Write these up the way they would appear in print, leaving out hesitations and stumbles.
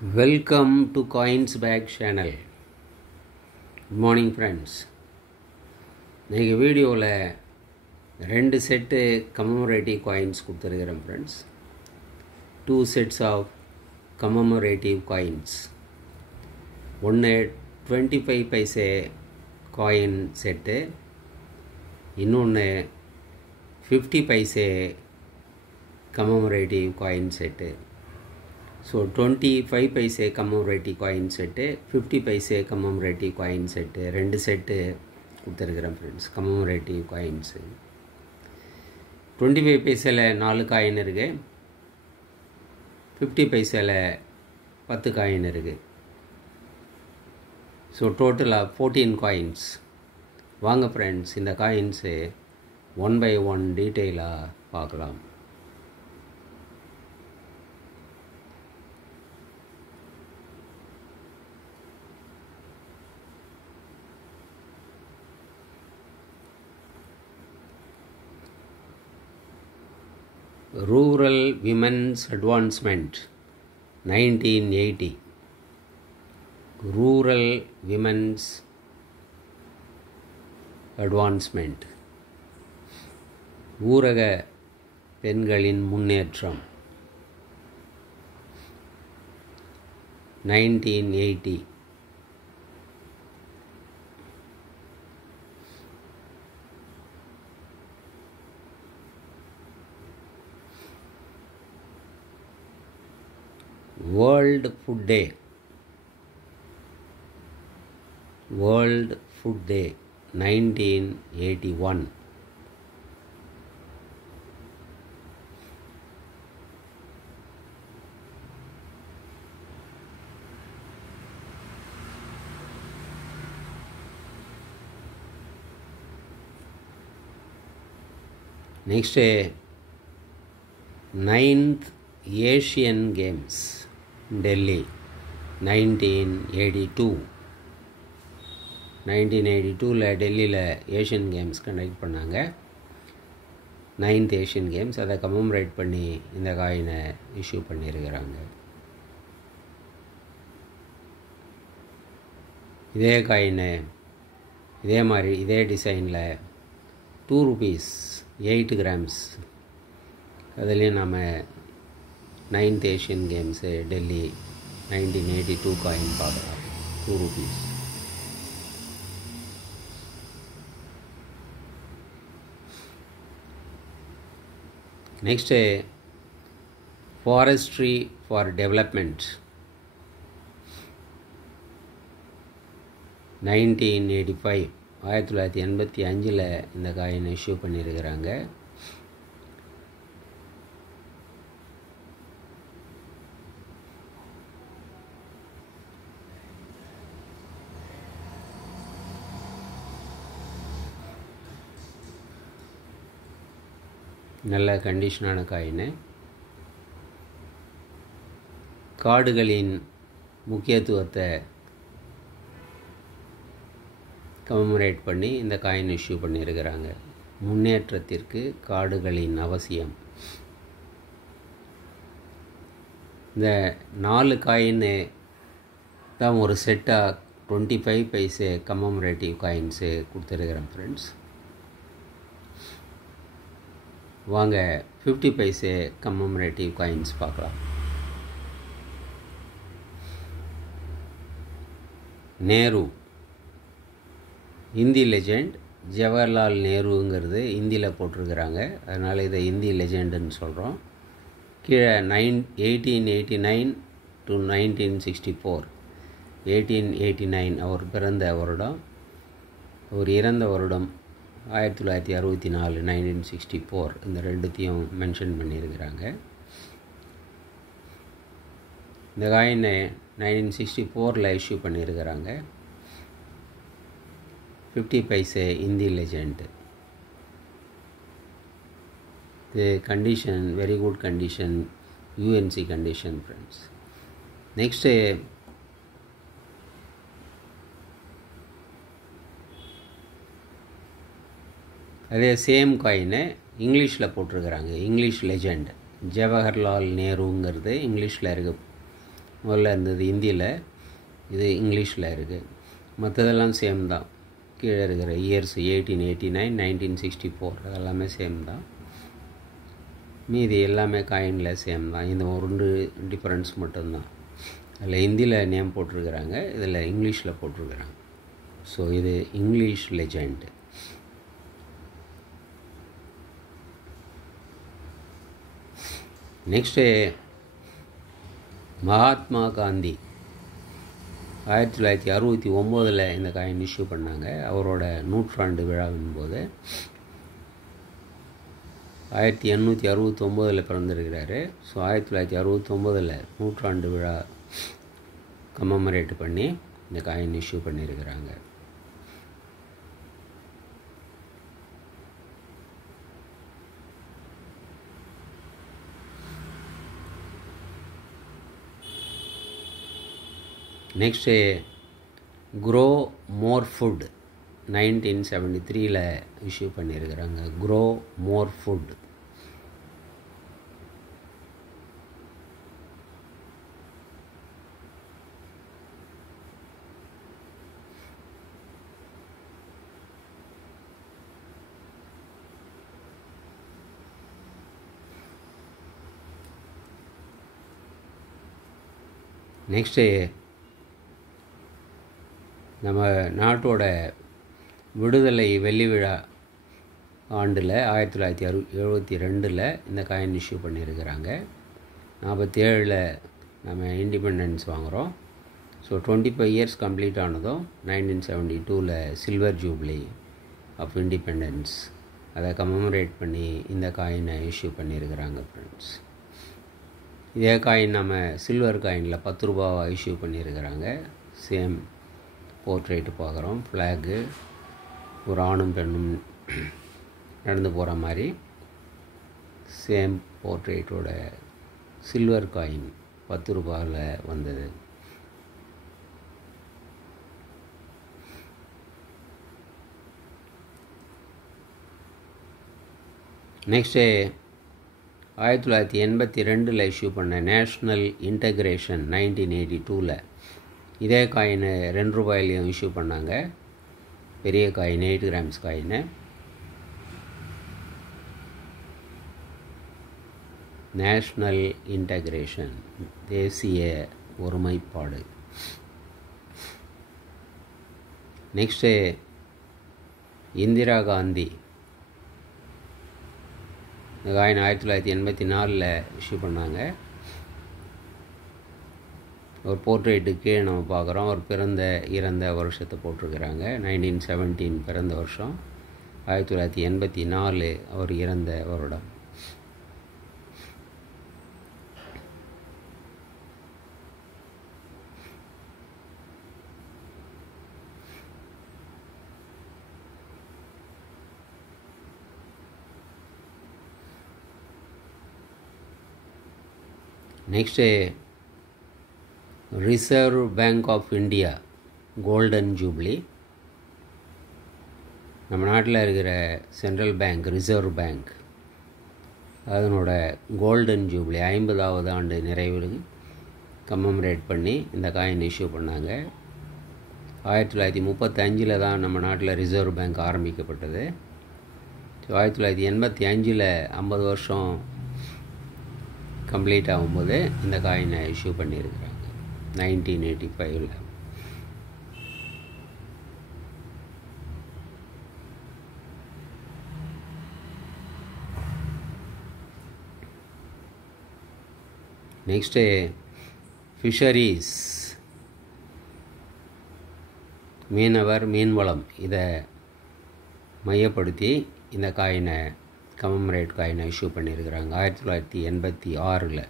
Welcome to Coins Bag channel. Good morning friends. இந்த வீடியோவில் 2 set commemorative coins கொடுத்துருக்கிறேன் friends. 2 sets of commemorative coins. ஒன்று 25 paise coin set, இன்னொன்று 50 paise commemorative coin set. So 25 paise commemorative coin set, 50 paise commemorative coin set, 2 set கொடுத்துருக்குறேன் friends. Commemorative coins 25 பைசையில் 4 coin இருக்குது, 50 பைசையில் 10 coin இருக்குது. So டோட்டலாக 14 coins. வாங்க ஃப்ரெண்ட்ஸ், இந்த காயின்ஸு 1 by 1 டீட்டெயிலாக பார்க்கலாம். Rural Women's Advancement 1980. Rural Women's Advancement, ஊரக பெண்களின் முன்னேற்றம் 1980. World Food Day. World Food Day 1981. Next, 9th Asian Games, Delhi 1982. 1982 டெல்லியில் ஏஷியன் கேம்ஸ் கண்டக்ட் பண்ணாங்க. 9th ஏஷியன் கேம்ஸ், அதை கமமரேட் பண்ணி இந்த காயினை இஷ்யூ பண்ணியிருக்கிறாங்க. இதே காயினை இதே மாதிரி இதே டிசைனில் 2 rupees 8 grams, அதுலேயும் நாம் 9th Asian games Delhi 1982 coin பார்க்கலாம். 2 rupees. Next forestry for development 1985. 1985 இந்த காயினை இஷ்யூ பண்ணியிருக்கிறாங்க. நல்ல கண்டிஷனான காயின். காடுகளின் முக்கியத்துவத்தை கமமரேட் பண்ணி இந்த காயின் இஷ்யூ பண்ணியிருக்கிறாங்க. முன்னேற்றத்திற்கு காடுகளின் அவசியம். இந்த 4 காயின்னு தான் ஒரு செட்டாக 25 பைசே கமமரேட்டிவ் காயின்ஸு கொடுத்துருக்குறேன் ஃப்ரெண்ட்ஸ். வாங்க 50 பைசே கமமரேட்டிவ் காயின்ஸ் பார்க்கலாம். நேரு, இந்தி லெஜெண்ட். ஜவஹர்லால் நேருங்கிறது இந்தியில் போட்டிருக்கிறாங்க, அதனால் இதை இந்தி லெஜெண்டுன்னு சொல்கிறோம். கீழே 1889 to 1964. 1889 அவர் பிறந்த வருடம், அவர் இறந்த வருடம் 1964, 1964. இந்த ரெண்டுத்தையும் மென்ஷன் பண்ணியிருக்கிறாங்க. இந்த காயினை 1964 இஷ்யூ பண்ணியிருக்கிறாங்க. 50 பைசே இந்தி லெஜெண்ட். இது condition very good condition, UNC condition friends. Next அதே சேம் காயினை இங்கிலீஷில் போட்டிருக்கிறாங்க. இங்கிலீஷ் லெஜெண்ட் ஜவஹர்லால் நேருங்கிறது இங்கிலீஷில் இருக்குது. முதல்ல இருந்தது ஹிந்தியில், இது இங்கிலீஷில் இருக்குது. மற்றதெல்லாம் சேம் தான். கீழே இருக்கிற இயர்ஸ் 1889, 1964 அதெல்லாமே சேம் தான். மீதி எல்லாமே காயினில் சேம் தான். இந்த ஒரு 2 டிஃப்ரென்ஸ் மட்டும்தான். அதில் ஹிந்தியில் நேம் போட்டிருக்கிறாங்க, இதில் இங்கிலீஷில் போட்டிருக்கிறாங்க. ஸோ இது English legend. Next Mahatma Gandhi 1969 இந்த காயின் இஷ்யூ பண்ணாங்க. அவரோட 100ஆண்டு விழாவின் போது 1869 பிறந்திருக்கிறாரு. ஸோ 1969 100ஆண்டு விழா கமெமரேட் பண்ணி இந்த காயின் இஷ்யூ பண்ணியிருக்கிறாங்க. Next grow more food 1973 issue பண்ணியிருக்கிறாங்க. Grow more food. நெக்ஸ்ட்டு நம்ம நாட்டோட விடுதலை வெள்ளி விழா ஆண்டில் 1972 இந்த காயின் இஷ்யூ பண்ணியிருக்கிறாங்க. 47 நம்ம இண்டிபெண்டன்ஸ் வாங்குகிறோம். ஸோ 25 இயர்ஸ் கம்ப்ளீட் ஆனதும் 1972 சில்வர் ஜூப்ளி ஆஃப் இண்டிபெண்டன்ஸ் அதை கமெமரேட் பண்ணி இந்த காயினை இஷ்யூ பண்ணியிருக்கிறாங்க ஃப்ரெண்ட்ஸ். இதே காயின் நம்ம சில்வர் காயினில் 10 ரூபாவா இஷ்யூ பண்ணியிருக்கிறாங்க. சேம் போர்ட்ரேட்டு பார்க்குறோம். ஃப்ளாகு ஒரு ஆணும் பெண்ணும் நடந்து போகிற மாதிரி சேம் போர்ட்ரேட்டோட சில்வர் காயின் 10 ரூபாயில் வந்தது. நெக்ஸ்ட்டு 1982 இஷ்யூ பண்ண நேஷ்னல் இன்டகிரேஷன் 1982 இதே காயின் 2 ரூபாயிலையும் இஷ்யூ பண்ணாங்க. பெரிய coin 8 grams coin. National integration தேசிய ஒருமைப்பாடு. நெக்ஸ்ட்டு இந்திரா காந்தி இந்த காயின் 1984 இஷ்யூ பண்ணாங்க. ஒரு போர்ட்ரேட்டுக்கு நம்ம பார்க்குறோம். அவர் இறந்த வருஷத்தை போட்டிருக்கிறாங்க. 1917 பிறந்த வருஷம், 1984 அவர் இறந்த வருடம். Next reserve bank of India golden jubilee. நம்ம நாட்டில் இருக்கிற சென்ட்ரல் பேங்க் ரிசர்வ் பேங்க் அதனோட கோல்டன் ஜூப்ளி 50வது ஆண்டு நிறைவு கமெமரேட் பண்ணி இந்த காயின் இஷ்யூ பண்ணாங்க. 1935 தான் நம்ம நாட்டில் ரிசர்வ் பேங்க் ஆரம்பிக்கப்பட்டது. 1985 50 வருஷம் கம்ப்ளீட் ஆகும்போது இந்த காயினை இஷ்யூ பண்ணியிருக்கிறாங்க 1985. நெக்ஸ்ட்டு ஃபிஷரிஸ் மீனவர் மீன்வளம் இதை மையப்படுத்தி இந்த காயினை கமெமரேட் காயினை இஷ்யூ பண்ணியிருக்கிறாங்க. 1986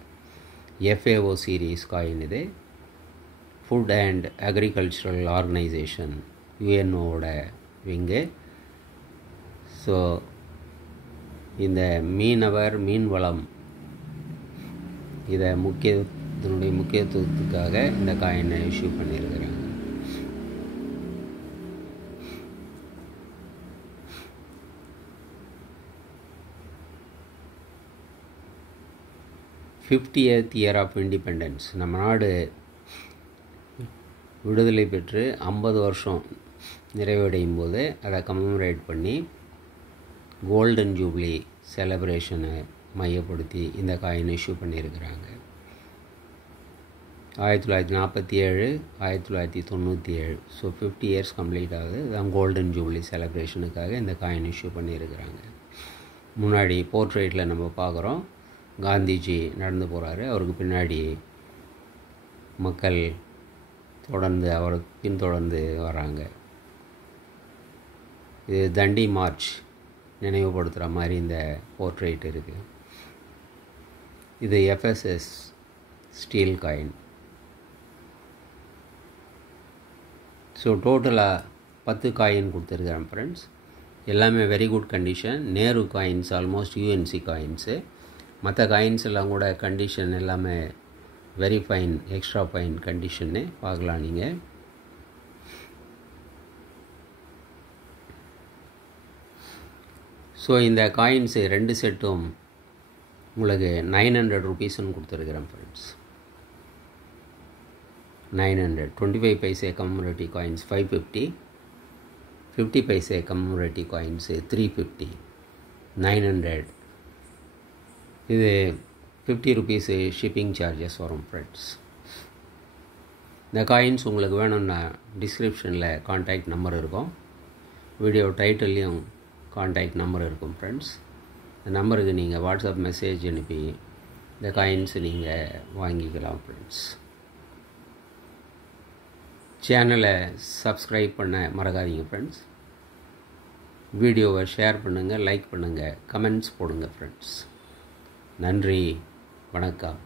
FAO சீரீஸ் காயின் இது. ஃபுட் அண்ட் அக்ரிகல்ச்சரல் ஆர்கனைசேஷன் UNOவோட விங்கு. ஸோ இந்த மீனவர் மீன்வளம் இதை இதனுடைய முக்கியத்துவத்துக்காக இந்த காயினை இஷ்யூ பண்ணியிருக்கிறாங்க. 50th year of independence. நம்ம நாடு விடுதலை பெற்று 50 வருஷம் நிறைவடையும் போது அதை கமெமரேட் பண்ணி கோல்டன் ஜூப்ளி செலிப்ரேஷனை மையப்படுத்தி இந்த காயின் இஷ்யூ பண்ணியிருக்கிறாங்க. 1947 1997 ஸோ 50 இயர்ஸ் கம்ப்ளீட் ஆகுது. தான் கோல்டன் ஜூப்ளி செலிப்ரேஷனுக்காக இந்த காயின் இஷ்யூ பண்ணியிருக்கிறாங்க. முன்னாடி போர்ட்ரேட்டில் நம்ம பார்க்குறோம், காந்திஜி நடந்து போகிறாரு, அவருக்கு பின்னாடி மக்கள் தொடர்ந்து அவரை பின்தொடர்ந்து வராங்க. இது தண்டி மார்ச் நினைவுபடுத்துகிற மாதிரி இந்த போர்ட்ரேட் இருக்குது. இது எஃப்எஸ்எஸ் ஸ்டீல் காயின். ஸோ டோட்டலாக 10 காயின் கொடுத்துருக்குறேன் ஃப்ரெண்ட்ஸ். எல்லாமே very good condition. Nehru coins almost UNC coins. மற்ற காயின்ஸ் எல்லாம் கூட கண்டிஷன் எல்லாமே வெரி ஃபைன், எக்ஸ்ட்ரா ஃபைன் கண்டிஷன்னு பார்க்கலாம் நீங்கள். ஸோ இந்த காயின்ஸு 2 செட்டும் உங்களுக்கு 900 ருபீஸ்ன்னு கொடுத்துருக்குறேன் friends. 900. 25 paise commemorative coins 550, 50 paise commemorative coins 350, 900. இது 50 ருபீஸு ஷிப்பிங் சார்ஜஸ் வரும் ஃப்ரெண்ட்ஸ். இந்த காயின்ஸ் உங்களுக்கு வேணும்னா டிஸ்கிரிப்ஷனில் கான்டாக்ட் நம்பர் இருக்கும், வீடியோ டைட்டில்லையும் கான்டாக்ட் நம்பர் இருக்கும் ஃப்ரெண்ட்ஸ். இந்த நம்பருக்கு நீங்கள் வாட்ஸ்அப் மெசேஜ் அனுப்பி இந்த காயின்ஸ் நீங்கள் வாங்கிக்கலாம் ஃப்ரெண்ட்ஸ். சேனலை சப்ஸ்கிரைப் பண்ண மறக்காதீங்க ஃப்ரெண்ட்ஸ். வீடியோவை ஷேர் பண்ணுங்கள், லைக் பண்ணுங்கள், கமெண்ட்ஸ் போடுங்க ஃப்ரெண்ட்ஸ். நன்றி, வணக்கம்.